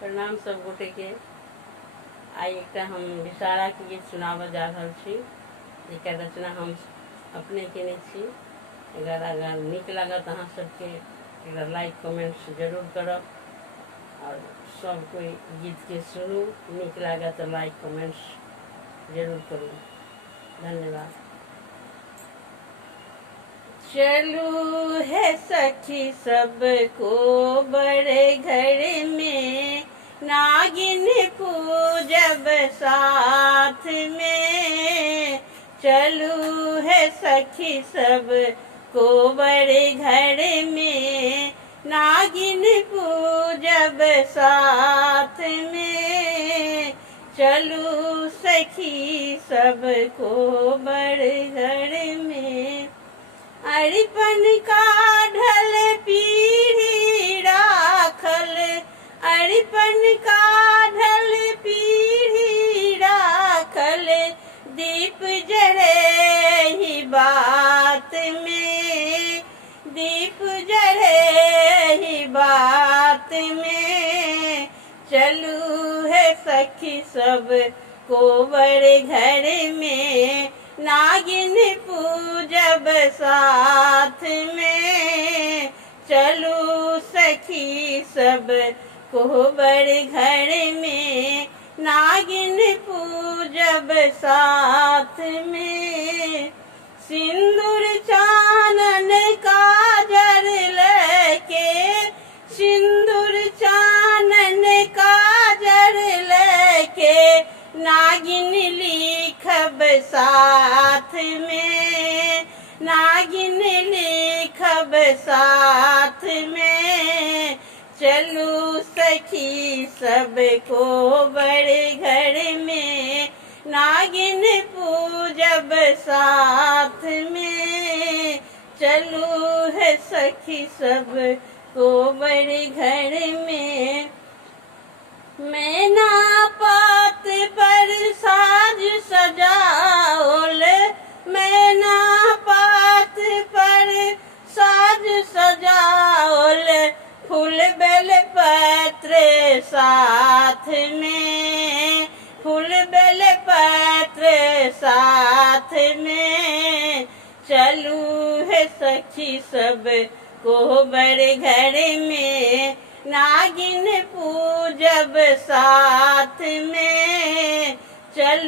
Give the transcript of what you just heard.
प्रणाम सब गोटे के। आई एक हम विषारा के गीत सुनाब जा रहल छी। एकर रचना हम अपने केने छी। अगर नीक लागत अहाँ सबके एकर लाइक कमेंट्स जरूर करब और सब कोई गीत के सुनू। नीक लागत तो लाइक कमेंट्स जरूर करूँ। धन्यवाद। चलू है सखी सबको बड़े घर में, नागिन पूजब साथ में। चलू है सखी सबको बड़े घर में, नागिन पूजब साथ में। चलू सखी सबको बड़े घर में, अरिपन काढ़ल पीढ़ी राखल, अरिपन काढ़ल पीढ़ी राखल। दीप जड़े ही बात में, दीप जड़े ही बात में। चलू है सखी सब को बड़े घर में, नागिन पूजब साथ में। चलू सखी सब को बड़े घर में, नागिन पूजब साथ में। सिंदूर चानन काजर लेके, सिंदूर चानन काजर लेके, नागिन लिखब साथ में, नागिन लिखब साथ में। चलू सखी सबको बड़े घर में, नागिन पूजब साथ में। चलू है सखी सबको बड़े घर में, मैना पात पर साज सजाओल, मैना पात पर साज सजाओल। फूल बेल पत्र साथ में, फूल बेल पत्र साथ में। चलू है सखी सब को बड़े घर में, नागिन पूजब साथ में। चलू